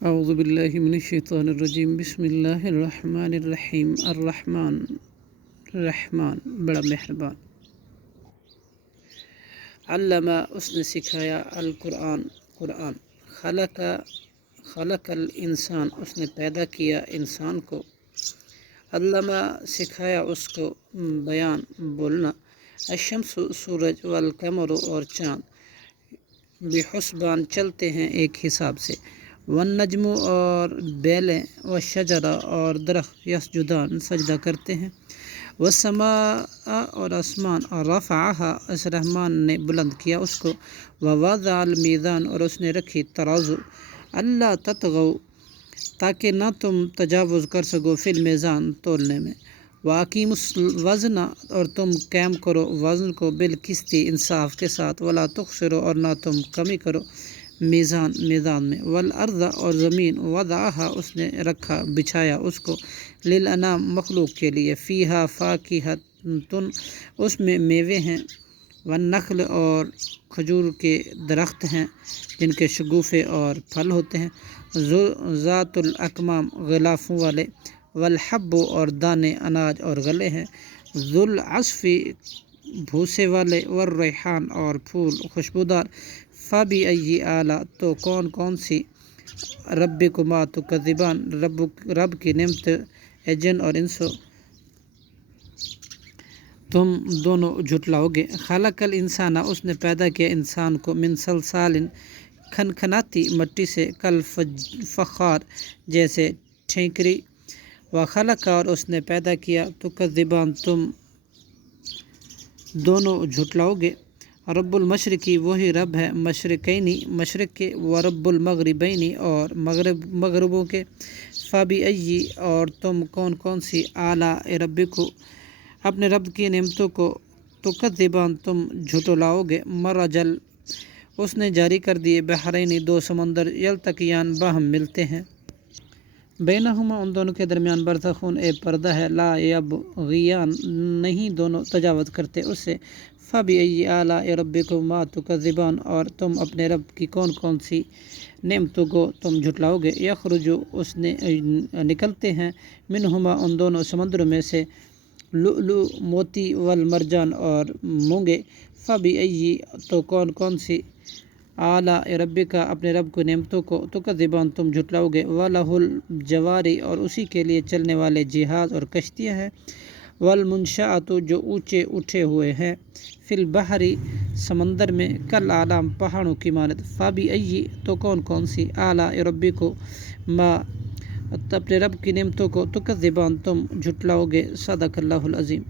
اعوذ باللہ من الشیطان الرجیم بسم اللہ الرحمن الرحیم الرحمن رحمان بڑا مہربان۔ علامہ اس نے سکھایا القرآن قرآن، خلق الانسان اس نے پیدا کیا انسان کو، علامہ سکھایا اس کو بیان بولنا، الشمس سورج والقمر اور چاند بحسبان چلتے ہیں ایک حساب سے، والنجم اور بیلیں، والشجرہ اور درخت یسجدان سجدہ کرتے ہیں، والسماء اور آسمان، اور رفعها اس رحمان نے بلند کیا اس کو، ووضع المیزان اور اس نے رکھی ترازو، اللہ تطغوا تاکہ نہ تم تجاوز کر سکو فی المیزان تولنے میں، واقیم الوزن اور تم قائم کرو وزن کو بالقسط انصاف کے ساتھ، ولا تخسروا اور نہ تم کمی کرو میزان میں، والارض اور زمین وضعها اس نے رکھا بچھایا اس کو، للانام مخلوق کے لیے، فیہا فاکہۃ اس میں میوے ہیں، والنخل اور کھجور کے درخت ہیں جن کے شگوفے اور پھل ہوتے ہیں، ذات الاکمام غلافوں والے، والحب اور دانے اناج اور غلے ہیں، ذو العصف بھوسے والے، والریحان اور پھول خوشبودار، فبأي آلاء تو کون سی، ربکما تکذبان رب کی نعمت اے جن اور انسو تم دونوں جھٹلاؤ گے، خلق الانسان اس نے پیدا کیا انسان کو، من صلصال کھنکھناتی مٹی سے، کالفخار جیسے ٹھیکری، وخلق اور اس نے پیدا کیا، تکذبان تم دونوں جھٹلاؤ گے، رب المشرقی وہی رب ہے مشرقینی مشرق کے، ورب المغربینی اور مغربوں کے، فبأي اور تم کون سی، آلاء ربکم اپنے رب کی نعمتوں کو، تکذبان تم جھٹلاؤ گے، مرجل اس نے جاری کر دیے، بحرین دو سمندر، یلتقیان باہم ملتے ہیں، بینہما ان دونوں کے درمیان برزخون ایک پردہ ہے، لا یبغیان نہیں دونوں تجاوز کرتے اس سے، فبأي آلاء ربکما تکذبان اور تم اپنے رب کی کون سی نعمتوں کو تم جھٹلاؤ گے، یخرج اس نے نکلتے ہیں، منہما ان دونوں سمندروں میں سے، لؤلؤ موتی، والمرجان اور مونگے، فبأي تو کون سی، آلاء ربک اپنے رب کو نعمتوں کو، تکذبان تم جھٹلاؤ گے، وَلَهُ الجوار اور اسی کے لیے چلنے والے جہاز اور کشتیاں ہیں، والمنشآت جو اونچے اٹھے ہوئے ہیں، فی البحر سمندر میں، کالأعلام پہاڑوں کی مانند، فبأي تو کون سی، آلاء ربکما اپنے رب کی نعمتوں کو، تکذبان تم جھٹلاؤ گے، صدق اللہ العظیم۔